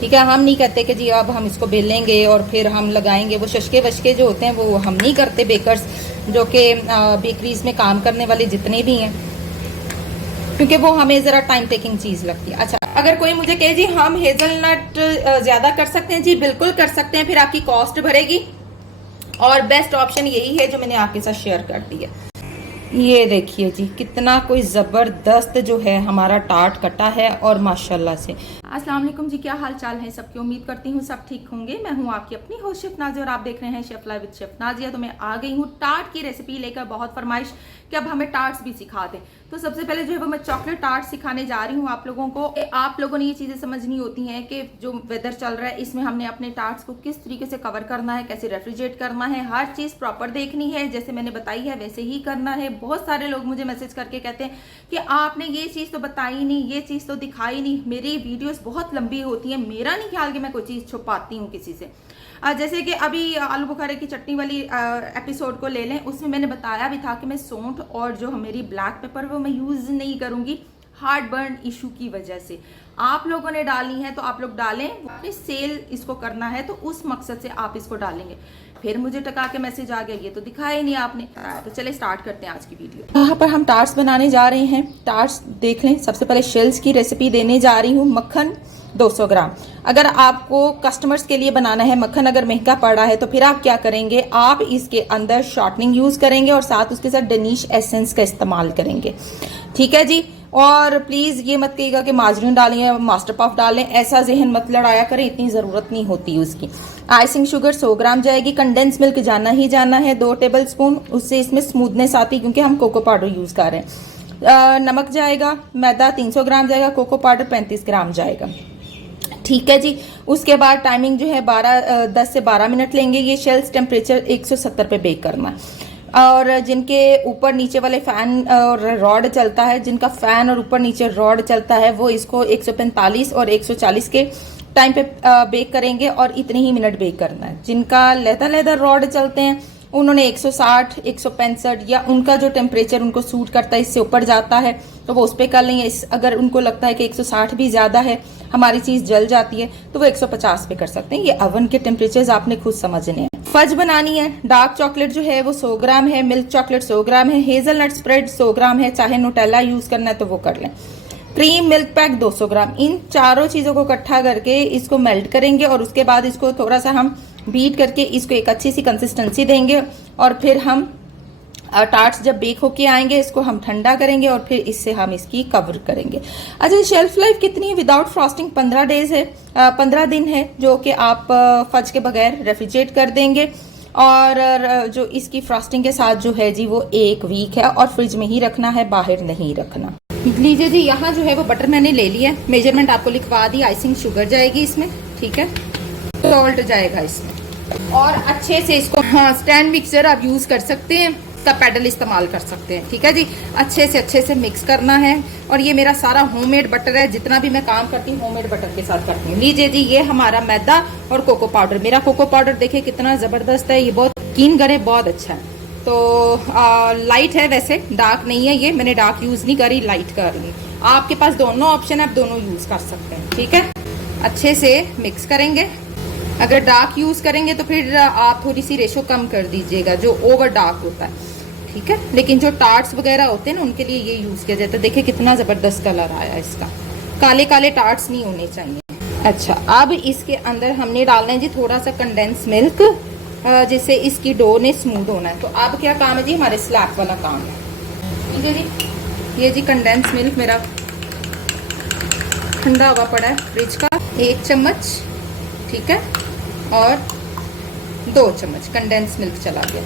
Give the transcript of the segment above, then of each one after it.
ठीक है, हम नहीं कहते कि जी अब हम इसको बेलेंगे और फिर हम लगाएंगे। वो शशके वशके जो होते हैं वो हम नहीं करते बेकर्स, जो कि बेकरीज में काम करने वाले जितने भी हैं, क्योंकि वो हमें ज़रा टाइम टेकिंग चीज़ लगती है। अच्छा, अगर कोई मुझे कहे जी हम हेजलनट ज़्यादा कर सकते हैं, जी बिल्कुल कर सकते हैं, फिर आपकी कॉस्ट भरेगी। और बेस्ट ऑप्शन यही है जो मैंने आपके साथ शेयर कर दी है। ये देखिए जी कितना कोई ज़बरदस्त जो है हमारा टार्ट कटा है, और माशाल्लाह से। अस्सलाम वालेकुम जी, क्या हाल चाल है सबकी। उम्मीद करती हूँ सब ठीक होंगे। मैं हूँ आपकी अपनी होस्ट शेफ नाजिया और आप देख रहे हैं chef live with chef Nazia. तो मैं आ गई हूँ टार्ट की रेसिपी लेकर, बहुत फरमाइश कि अब हमें टार्ट्स भी सिखा दें। तो सबसे पहले जो है वो मैं चॉकलेट टार्ट सिखाने जा रही हूँ आप लोगों को। आप लोगों ने ये चीज़ें समझनी होती हैं कि जो वेदर चल रहा है इसमें हमने अपने टार्ट्स को किस तरीके से कवर करना है, कैसे रेफ्रिजरेट करना है, हर चीज़ प्रॉपर देखनी है। जैसे मैंने बताई है वैसे ही करना है। बहुत सारे लोग मुझे मैसेज करके कहते हैं कि आपने ये चीज़ तो बताई नहीं, ये चीज़ तो दिखाई नहीं। मेरी वीडियोस बहुत लंबी होती हैं, मेरा नहीं ख्याल कि मैं कोई चीज़ छुपाती हूँ किसी से। जैसे कि अभी आलू बुखारे की चटनी वाली एपिसोड को ले लें, उसमें मैंने बताया भी था कि मैं सौंठ और जो मेरी ब्लैक पेपर वो मैं यूज़ नहीं करूँगी हार्ट बर्न इशू की वजह से। आप लोगों ने डाली है तो आप लोग डालें, अपनी सेल इसको करना है तो उस मकसद से आप इसको डालेंगे। फिर मुझे टका के मैसेज आ गया ये तो दिखाया ही नहीं आपने। तो चले स्टार्ट करते हैं आज की वीडियो। यहाँ पर हम टार्ट्स बनाने जा रहे हैं। टार्ट्स देख लें, सबसे पहले शेल्स की रेसिपी देने जा रही हूँ। मक्खन 200 ग्राम। अगर आपको कस्टमर्स के लिए बनाना है, मक्खन अगर महंगा पड़ रहा है तो फिर आप क्या करेंगे, आप इसके अंदर शॉर्टनिंग यूज़ करेंगे और साथ उसके साथ डेनिश एसेंस का इस्तेमाल करेंगे। ठीक है जी। और प्लीज़ ये मत कहिएगा कि माजरीन डालें या मास्टर पफ डालें, ऐसा जहन मत लड़ाया करें, इतनी ज़रूरत नहीं होती उसकी। आइसिंग शुगर 100 ग्राम जाएगी। कंडेंस मिल्क जाना ही जाना है 2 टेबल स्पून, उससे इसमें स्मूथनेस आती क्योंकि हम कोको पाउडर यूज़ कर रहे हैं। नमक जाएगा, मैदा 300 ग्राम जाएगा, कोको पाउडर 35 ग्राम जाएगा। ठीक है जी। उसके बाद टाइमिंग जो है 10 से 12 मिनट लेंगे। ये शेल्स टेम्परेचर 170 पे बेक करना है। और जिनके ऊपर नीचे वाले फैन और रॉड चलता है, जिनका फैन और ऊपर नीचे रॉड चलता है, वो इसको 145 और 140 के टाइम पे बेक करेंगे और इतने ही मिनट बेक करना है। जिनका लेदर रॉड चलते हैं उन्होंने 160, 165 या उनका जो टेम्परेचर उनको सूट करता है इससे ऊपर जाता है तो वो उस पर कर लेंगे। अगर उनको लगता है कि 160 भी ज़्यादा है, हमारी चीज़ जल जाती है, तो वो 150 पे कर सकते हैं। ये अवन के टेम्परेचर्स आपने खुद समझने हैं। फज बनानी है। डार्क चॉकलेट जो है वो 100 ग्राम है, मिल्क चॉकलेट 100 ग्राम है, हेजलनट स्प्रेड 100 ग्राम है, चाहे न्यूटेला यूज़ करना है तो वो कर लें। क्रीम मिल्क पैक 200 ग्राम। इन चारों चीज़ों को इकट्ठा करके इसको मेल्ट करेंगे और उसके बाद इसको थोड़ा सा हम बीट करके इसको एक अच्छी सी कंसिस्टेंसी देंगे और फिर हम टार्ट्स जब बेक होके आएंगे इसको हम ठंडा करेंगे और फिर इससे हम इसकी कवर करेंगे। अच्छा, शेल्फ लाइफ कितनी है विदाउट फ्रॉस्टिंग? 15 डेज है, 15 दिन है, जो कि आप फज के बगैर रेफ्रिजरेट कर देंगे। और जो इसकी फ्रॉस्टिंग के साथ जो है जी वो 1 वीक है और फ्रिज में ही रखना है, बाहर नहीं रखना। लीजिए जी, यहाँ जो है वो बटर मैंने ले लिया है, मेजरमेंट आपको लिखवा दी। आइसिंग शुगर जाएगी इसमें, ठीक है, सॉल्ट जाएगा इसमें और अच्छे से इसको, हाँ, स्टैंड मिक्सर आप यूज़ कर सकते हैं, का पैडल इस्तेमाल कर सकते हैं। ठीक है जी। अच्छे से मिक्स करना है। और ये मेरा सारा होममेड बटर है, जितना भी मैं काम करती हूँ होममेड बटर के साथ करती हूँ। लीजिए जी, ये हमारा मैदा और कोको पाउडर। मेरा कोको पाउडर देखिए कितना ज़बरदस्त है, ये बहुत कीन गरे, बहुत अच्छा है। तो लाइट है, वैसे डार्क नहीं है ये, मैंने डार्क यूज़ नहीं करी, लाइट कर रही। आपके पास दोनों ऑप्शन है, आप दोनों यूज़ कर सकते हैं। ठीक है, अच्छे से मिक्स करेंगे। अगर डार्क यूज़ करेंगे तो फिर आप थोड़ी सी रेशो कम कर दीजिएगा, जो ओवर डार्क होता है। ठीक है, लेकिन जो टार्ट्स वगैरह होते हैं ना उनके लिए ये यूज़ किया जाता है। देखिए कितना ज़बरदस्त कलर आया इसका, काले काले टार्ट्स नहीं होने चाहिए। अच्छा, अब इसके अंदर हमने डालना है जी थोड़ा सा कंडेंस मिल्क, जिससे इसकी डो ने स्मूथ होना है। तो अब क्या काम है जी, हमारे स्लैब वाला काम है। ठीक है जी, ये जी कंडेंस मिल्क मेरा ठंडा हुआ पड़ा है फ्रिज का, 1 चम्मच, ठीक है, और 2 चम्मच कंडेंस मिल्क चला गया।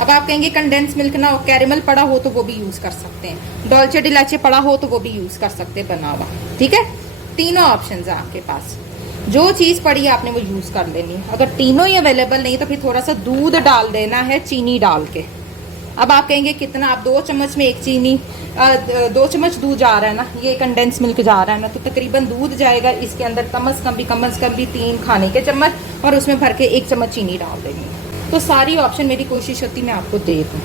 अब आप कहेंगे कंडेंस मिल्क ना हो, कैरेमल पड़ा हो तो वो भी यूज़ कर सकते हैं, डॉल्चे डिलाचे पड़ा हो तो वो भी यूज़ कर सकते हैं बना हुआ। ठीक है, तीनों ऑप्शंस हैं आपके पास, जो चीज़ पड़ी है आपने वो यूज़ कर लेनी है। अगर तीनों ही अवेलेबल नहीं तो फिर थोड़ा सा दूध डाल देना है, चीनी डाल के। अब आप कहेंगे कितना, आप 2 चम्मच में 1 चीनी, 2 चम्मच दूध जा रहा है ना, ये कंडेंस मिल्क जा रहा है ना, तो तकरीबन दूध जाएगा इसके अंदर कम से कम भी 3 खाने के चम्मच, और उसमें भर के 1 चम्मच चीनी डाल देंगे। तो सारी ऑप्शन मेरी कोशिश होती मैं आपको दे दूँ।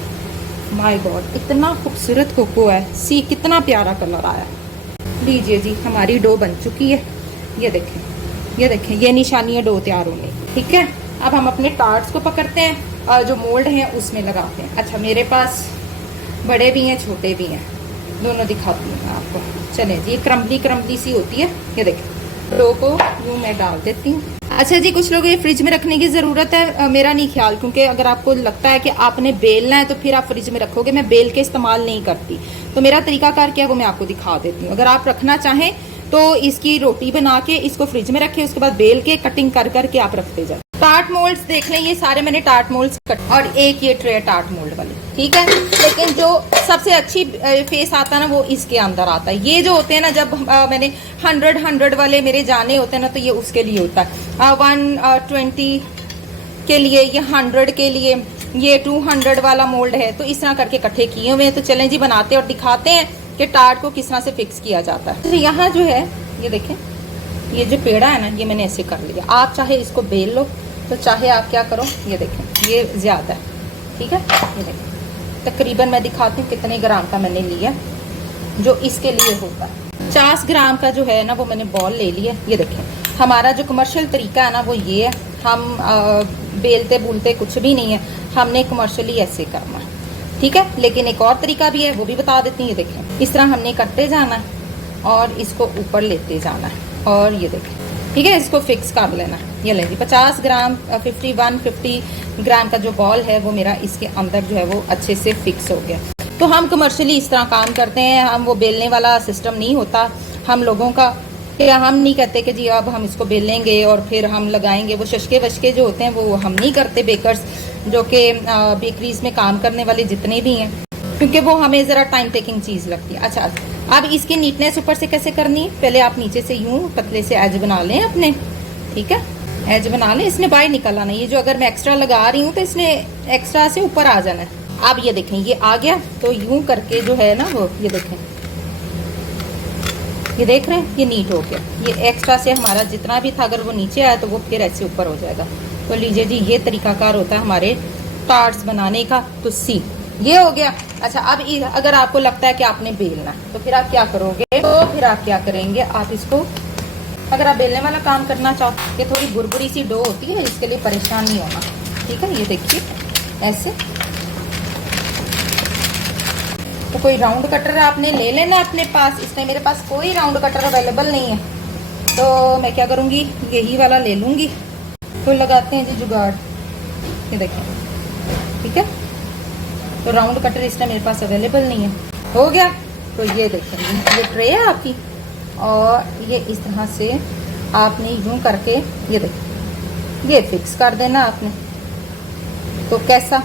माय गॉड, इतना खूबसूरत कोको है, सी कितना प्यारा कलर आया। लीजिए जी, हमारी डो बन चुकी है, ये देखें ये देखें, ये निशानियाँ डो तैयार होने। ठीक है, अब हम अपने टार्ट्स को पकड़ते हैं और जो मोल्ड है उसमें लगाते हैं। अच्छा, मेरे पास बड़े भी हैं छोटे भी हैं, दोनों दिखाती हूँ मैं आपको। चलें जी, क्रम्बली क्रम्बली सी होती है। ये देखें, डो को यूँ मैं डाल देती हूँ। अच्छा जी, कुछ लोग ये फ्रिज में रखने की ज़रूरत है, मेरा नहीं ख्याल, क्योंकि अगर आपको लगता है कि आपने बेलना है तो फिर आप फ्रिज में रखोगे। मैं बेल के इस्तेमाल नहीं करती, तो मेरा तरीकाकार क्या है वो मैं आपको दिखा देती हूँ। अगर आप रखना चाहें तो इसकी रोटी बना के इसको फ्रिज में रखें, उसके बाद बेल के कटिंग कर करके आप रखते जाए। टार्ट मोल्ड्स देख लें, ये सारे मैंने टार्ट मोल्ड्स कट, और एक ये ट्रे टार्ट मोल्ड वाली। ठीक है, लेकिन जो सबसे अच्छी फेस आता है ना वो इसके अंदर आता है। ये जो होते हैं ना, जब मैंने 100 वाले मेरे जाने होते हैं ना, तो ये उसके लिए होता है। 120 के लिए, ये 100 के लिए, ये 200 वाला मोल्ड है। तो इस तरह करके इकट्ठे किए हुए हैं। तो चलें जी, बनाते और दिखाते हैं कि टार्ट को किस तरह से फिक्स किया जाता है। तो यहाँ जो है ये देखें, ये जो पेड़ा है ना, ये मैंने ऐसे कर लिया। आप चाहे इसको बेल लो, तो चाहे आप क्या करो, ये देखें ये ज़्यादा है। ठीक है, ये देखें तकरीबन मैं दिखाती हूँ कितने ग्राम का मैंने लिया जो इसके लिए होता है। 50 ग्राम का जो है ना वो मैंने बॉल ले लिया। ये देखें, हमारा जो कमर्शियल तरीका है ना वो ये है, हम बेलते बुलते कुछ भी नहीं है, हमने कमर्शियली ऐसे करना है। ठीक है, लेकिन एक और तरीका भी है, वो भी बता देती हूँ। ये देखें, इस तरह हमने करते जाना है और इसको ऊपर लेते जाना है, और ये देखें। ठीक है, इसको फिक्स कर लेना है। ये लेंगे 50 ग्राम 50 ग्राम का जो बॉल है वो मेरा इसके अंदर जो है वो अच्छे से फिक्स हो गया। तो हम कमर्शियली इस तरह काम करते हैं, हम वो बेलने वाला सिस्टम नहीं होता हम लोगों का। हम नहीं कहते कि जी अब हम इसको बेलेंगे और फिर हम लगाएंगे। वो शशके वशके जो होते हैं वो हम नहीं करते, बेकर्स जो कि बेकरीज में काम करने वाले जितने भी हैं, क्योंकि वो हमें ज़रा टाइम टेकिंग चीज़ लगती है। अच्छा, अब इसकी नीटनेस ऊपर से कैसे करनी है, पहले आप नीचे से यूँ पतले से एज बना लें अपने। ठीक है, एज बना लें, इसने बाहर निकल आना। ये जो अगर मैं एक्स्ट्रा लगा रही हूँ तो इसने एक्स्ट्रा से ऊपर आ जाना है। अब ये देखें, ये आ गया। तो यूँ करके जो है ना वो, ये देखें, ये देख रहे हैं, ये नीट हो गया। ये एक्स्ट्रा से हमारा जितना भी था अगर वो नीचे आया तो वो फिर ऐसे ऊपर हो जाएगा। तो लीजिए जी, ये तरीकाकार होता है हमारे टार्ट्स बनाने का। तो सी ये हो गया। अच्छा, अब अगर आपको लगता है कि आपने बेलना है तो फिर आप क्या करोगे, तो फिर आप क्या करेंगे, आप इसको, अगर आप बेलने वाला काम करना चाहो, ये थोड़ी बुरबुरी सी डो होती है, इसके लिए परेशान नहीं होना। ठीक है, ये देखिए ऐसे। तो कोई राउंड कटर आपने ले लेना अपने पास। इसमें मेरे पास कोई राउंड कटर अवेलेबल नहीं है, तो मैं क्या करूँगी, यही वाला ले लूँगी। तो लगाते हैं जी जुगाड़। ये देखें, ठीक है, तो राउंड कटर इसमें मेरे पास अवेलेबल नहीं है। हो गया, तो ये देखें, ये ट्रे है आपकी, और ये इस तरह से आपने यूँ करके, ये देखें, ये फिक्स कर देना आपने। तो कैसा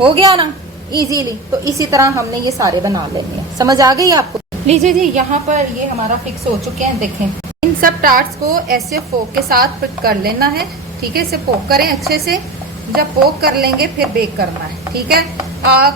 हो गया ना, इजीली। तो इसी तरह हमने ये सारे बना लेने हैं। समझ आ गई आपको? लीजिए जी, यहाँ पर ये हमारा फिक्स हो चुके हैं। देखें, इन सब टार्ट्स को ऐसे फोक के साथ कर लेना है। ठीक है, इसे पोक करें अच्छे से। जब पोक कर लेंगे फिर बेक करना है। ठीक है,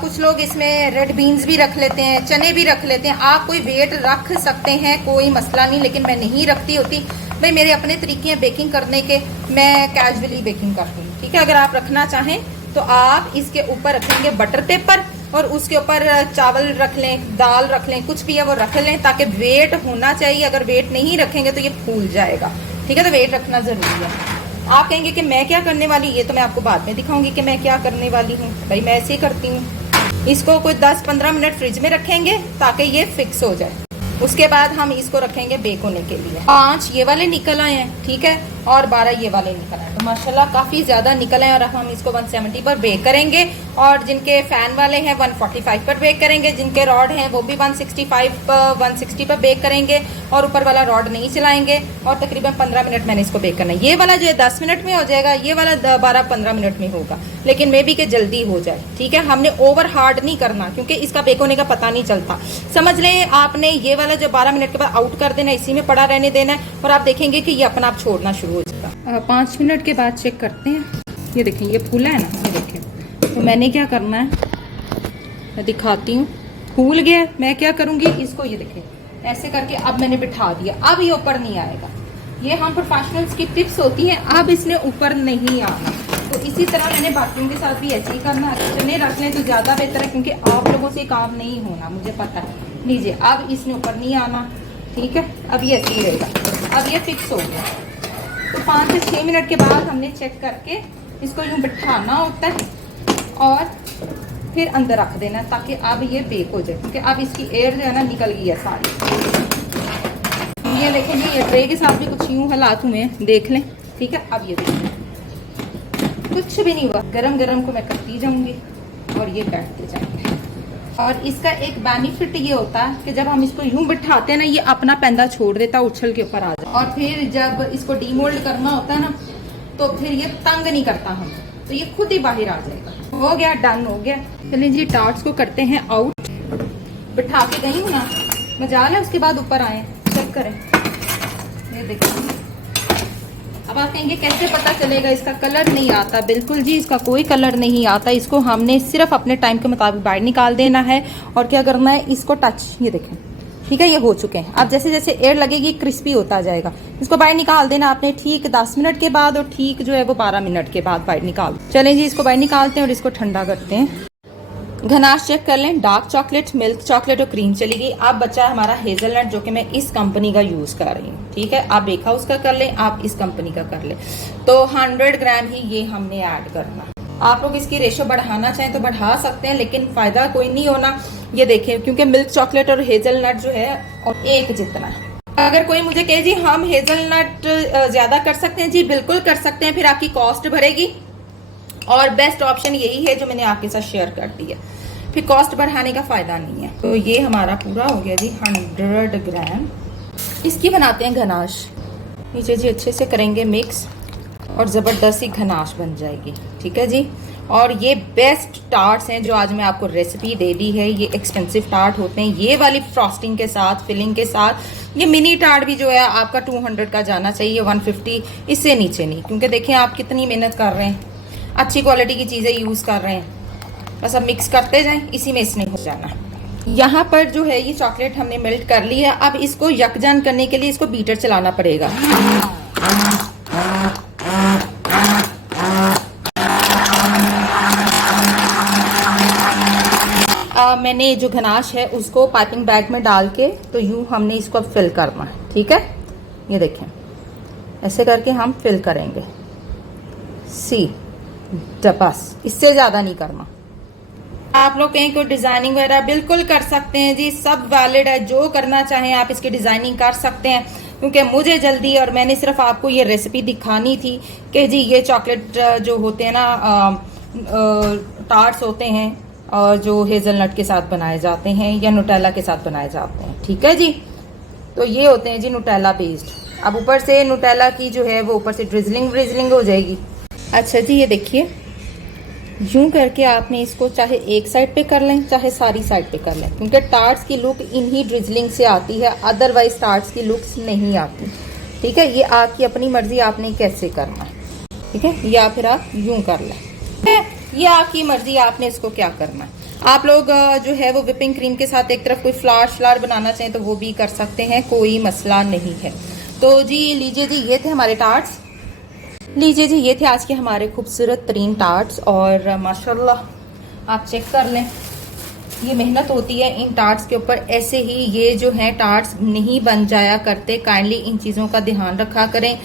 कुछ लोग इसमें रेड बीन्स भी रख लेते हैं, चने भी रख लेते हैं। आप कोई वेट रख सकते हैं, कोई मसला नहीं, लेकिन मैं नहीं रखती होती। भाई मेरे अपने तरीके हैं बेकिंग करने के, मैं कैजुअली बेकिंग करती हूँ। ठीक है, अगर आप रखना चाहें तो आप इसके ऊपर रखेंगे बटर पेपर, और उसके ऊपर चावल रख लें, दाल रख लें, कुछ भी है वो रख लें, ताकि वेट होना चाहिए। अगर वेट नहीं रखेंगे तो ये फूल जाएगा। ठीक है, तो वेट रखना ज़रूरी है। आप कहेंगे कि मैं क्या करने वाली, ये तो मैं आपको बाद में दिखाऊंगी कि मैं क्या करने वाली हूँ। भाई मैं ऐसे ही करती हूँ। इसको कोई 10-15 मिनट फ्रिज में रखेंगे ताकि ये फिक्स हो जाए। उसके बाद हम इसको रखेंगे बेक होने के लिए। 5 ये वाले निकल आए हैं, ठीक है, और 12 ये वाले निकल आए। तो माशाल्लाह काफ़ी ज़्यादा निकल आए। और हम इसको 170 पर बेक करेंगे, और जिनके फ़ैन वाले हैं 145 पर बेक करेंगे, जिनके रॉड हैं वो भी 160 पर बेक करेंगे, और ऊपर वाला रॉड नहीं चलाएंगे। और तकरीबन 15 मिनट मैंने इसको बेक करना है। ये वाला जो है 10 मिनट में हो जाएगा, ये वाला 12-15 मिनट में होगा, लेकिन मे बी के जल्दी हो जाए। ठीक है, हमने ओवर हार्ड नहीं करना, क्योंकि इसका बेक होने का पता नहीं चलता। समझ लें आपने ये वाला जो 12 मिनट के बाद आउट कर देना, इसी में पड़ा रहने देना है, और आप देखेंगे कि ये अपना आप छोड़ना शुरू हो जाएगा। 5 मिनट के बाद चेक करते हैं। ये देखें, ये फूला है ना, ये देखें। तो मैंने क्या करना है, मैं दिखाती हूँ। फूल गया, मैं क्या करूँगी, इसको ये देखें ऐसे करके अब मैंने बिठा दिया। अब ये ऊपर नहीं आएगा। ये हम प्रोफेशनल्स की टिप्स होती हैं। अब इसने ऊपर नहीं आना। तो इसी तरह मैंने बाकियों के साथ भी ऐसे ही करना है। चने रख लें तो ज़्यादा बेहतर है, क्योंकि आप लोगों से काम नहीं होना, मुझे पता है। लीजिए, अब इसने ऊपर नहीं आना। ठीक है, अब ये ऐसे ही रहेगा। अब ये फिक्स हो गया। तो 5 से 6 मिनट के बाद हमने चेक करके इसको यूँ बिठाना होता है और फिर अंदर रख देना ताकि अब ये बेक हो जाए, क्योंकि अब इसकी एयर जो है ना निकल गई है सारी। ये देखें जी, ये ट्रे के साथ भी कुछ यूँ हालात हुए हैं, देख लें। ठीक है, अब ये देखें कुछ भी नहीं हुआ, गरम गरम को मैं करती जाऊंगी और ये बैठते जाएंगे। और इसका एक बेनिफिट ये होता है कि जब हम इसको यूं बिठाते हैं ना, ये अपना पैंदा छोड़ देता है, उछल के ऊपर आ जाए। और फिर जब इसको डीमोल्ड करना होता है ना, तो फिर ये तंग नहीं करता हम, तो ये खुद ही बाहर आ जाएगा। हो गया, डन हो गया। चलिए जी, टार्ट्स को करते हैं आउट। बिठा के गई हूँ ना, मजाल है, उसके बाद ऊपर आए, चेक करें। ये देखिए, अब आप कहेंगे कैसे पता चलेगा, इसका कलर नहीं आता। बिल्कुल जी, इसका कोई कलर नहीं आता। इसको हमने सिर्फ अपने टाइम के मुताबिक बाहर निकाल देना है और क्या करना है, इसको टच, ये देखें, ठीक है, ये हो चुके हैं। अब जैसे जैसे एयर लगेगी क्रिस्पी होता जाएगा। इसको बाहर निकाल देना आपने ठीक 10 मिनट के बाद, और ठीक जो है वो 12 मिनट के बाद बाहर निकाल। चलें जी, इसको बाहर निकालते हैं और इसको ठंडा करते हैं। गनाश चेक कर लें, डार्क चॉकलेट, मिल्क चॉकलेट और क्रीम चली गई। अब बचा है हमारा हेजलनट, जो कि मैं इस कंपनी का यूज कर रही हूँ। ठीक है, आप बेक हाउस का कर लें, आप इस कंपनी का कर लें। तो 100 ग्राम ही ये हमने ऐड करना। आप लोग इसकी रेशो बढ़ाना चाहें तो बढ़ा सकते हैं, लेकिन फायदा कोई नहीं होना। ये देखें, क्योंकि मिल्क चॉकलेट और हेजलनट जो है और एक जितना है। अगर कोई मुझे कहे जी हम हेजलनट ज्यादा कर सकते हैं, जी बिल्कुल कर सकते हैं, फिर आपकी कॉस्ट बढ़ेगी। और बेस्ट ऑप्शन यही है जो मैंने आपके साथ शेयर कर दी है, फिर कॉस्ट बढ़ाने का फायदा नहीं है। तो ये हमारा पूरा हो गया जी 100 ग्राम। इसकी बनाते हैं गनाश। नीचे जी अच्छे से करेंगे मिक्स और ज़बरदस्त सी गनाश बन जाएगी। ठीक है जी, और ये बेस्ट टार्ट्स हैं जो आज मैं आपको रेसिपी दे दी है। ये एक्सपेंसिव टार्ट होते हैं, ये वाली फ्रॉस्टिंग के साथ, फिलिंग के साथ। ये मिनी टार्ट भी जो है आपका 200 का जाना चाहिए, 150 इससे नीचे नहीं, क्योंकि देखें आप कितनी मेहनत कर रहे हैं, अच्छी क्वालिटी की चीज़ें यूज़ कर रहे हैं। बस अब मिक्स करते जाएं, इसी में इसने हो जाना। यहाँ पर जो है ये चॉकलेट हमने मेल्ट कर ली है। अब इसको यकजान करने के लिए इसको बीटर चलाना पड़ेगा। मैंने जो गनाश है उसको पाइपिंग बैग में डाल के, तो यूं हमने इसको अब फिल करना है। ठीक है, ये देखें, ऐसे करके हम फिल करेंगे। सी बस, इससे ज्यादा नहीं करना। आप लोग कहीं कोई डिजाइनिंग वगैरह बिल्कुल कर सकते हैं जी, सब वैलिड है। जो करना चाहें आप इसकी डिजाइनिंग कर सकते हैं, क्योंकि मुझे जल्दी और मैंने सिर्फ आपको ये रेसिपी दिखानी थी कि जी ये चॉकलेट जो होते हैं ना, टार्ट्स होते हैं और जो हेजलनट के साथ बनाए जाते हैं या नुटेला के साथ बनाए जाते हैं। ठीक है जी, तो ये होते हैं जी नुटेला बेस्ड। अब ऊपर से नुटेला की जो है वो ऊपर से ड्रिजलिंग हो जाएगी। अच्छा जी, ये देखिए, यूं करके आपने इसको चाहे एक साइड पे कर लें, चाहे सारी साइड पे कर लें, क्योंकि टार्ट्स की लुक इन्हीं ड्रिजलिंग से आती है, अदरवाइज टार्ट्स की लुक्स नहीं आती। ठीक है, ये आपकी अपनी मर्जी, आपने कैसे करना है। ठीक है, या फिर आप यूं कर लें, ये आपकी मर्जी, आपने इसको क्या करना है। आप लोग जो है वो विपिंग क्रीम के साथ एक तरफ कोई फ्लावर बनाना चाहें तो वो भी कर सकते हैं, कोई मसला नहीं है। तो जी लीजिए जी, ये थे हमारे टार्ट्स। लीजिए जी, ये थे आज के हमारे खूबसूरत तरीन टार्ट्स। और माशाल्लाह आप चेक कर लें, ये मेहनत होती है इन टार्ट्स के ऊपर। ऐसे ही ये जो हैं टार्ट्स नहीं बन जाया करते। काइंडली इन चीज़ों का ध्यान रखा करें।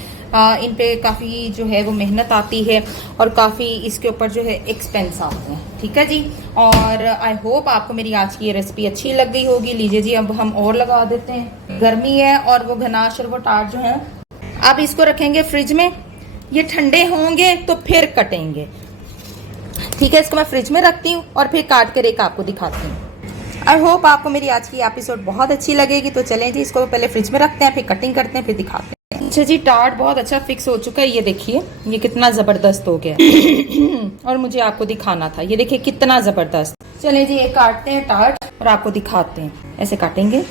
इन पे काफ़ी जो है वो मेहनत आती है और काफ़ी इसके ऊपर जो है एक्सपेंस आते हैं। ठीक है जी, और आई होप आपको मेरी आज की ये रेसिपी अच्छी लग गई होगी। लीजिए जी, अब हम और लगा देते हैं। गर्मी है और वो गनाश और वो टार्ट जो है, अब इसको रखेंगे फ्रिज में। ये ठंडे होंगे तो फिर कटेंगे। ठीक है, इसको मैं फ्रिज में रखती हूँ और फिर काट कर एक आपको दिखाती हूँ। आई होप आपको मेरी आज की एपिसोड बहुत अच्छी लगेगी। तो चलें जी, इसको पहले फ्रिज में रखते हैं, फिर कटिंग करते हैं, फिर दिखाते हैं। अच्छा जी, टार्ट बहुत अच्छा फिक्स हो चुका है। ये देखिए, ये कितना जबरदस्त हो गया और मुझे आपको दिखाना था। ये देखिए कितना जबरदस्त। चलें जी, ये काटते हैं टार्ट और आपको दिखाते हैं। ऐसे काटेंगे।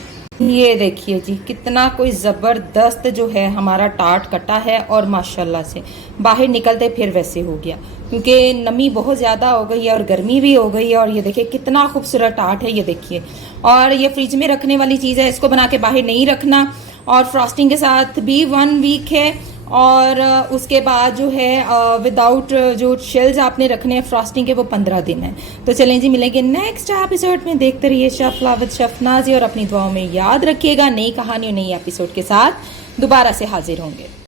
ये देखिए जी, कितना कोई ज़बरदस्त जो है हमारा टार्ट कटा है और माशाल्लाह से बाहर निकलते फिर वैसे हो गया, क्योंकि नमी बहुत ज़्यादा हो गई है और गर्मी भी हो गई है। और ये देखिए कितना खूबसूरत टार्ट है, ये देखिए। और ये फ्रिज में रखने वाली चीज़ है, इसको बना के बाहर नहीं रखना। और फ्रॉस्टिंग के साथ भी 1 वीक है। और उसके बाद जो है विदाउट जो शेल्स आपने रखने हैं फ्रॉस्टिंग के, वो 15 दिन है। तो चलें जी, मिलेंगे नेक्स्ट एपिसोड में। देखते रहिए शेफ लाविद शेफ नाजी, और अपनी दुआओं में याद रखिएगा नई कहानी और नई एपिसोड के साथ दोबारा से हाजिर होंगे।